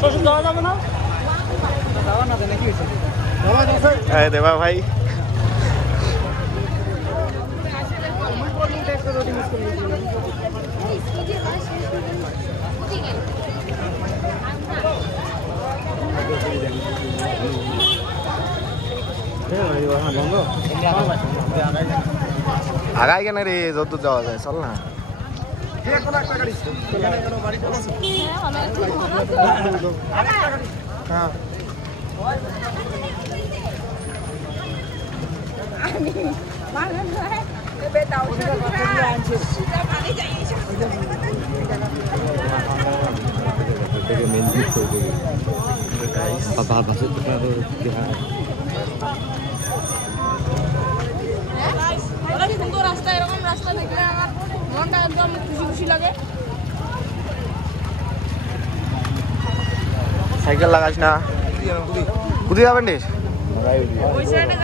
শ্বশুর যাওয়া যাবে না? যাওয়া না জানে কি হয়েছে দেবা ভাই আগাই কেন রে যত যাওয়া যায় চল না রাস্তা এরকম রাস্তা দেখলে আমার মনটা একদম খুশি খুশি লাগে। সাইকেল লাগাস না কোথায় যাবেন? ওই সাইডে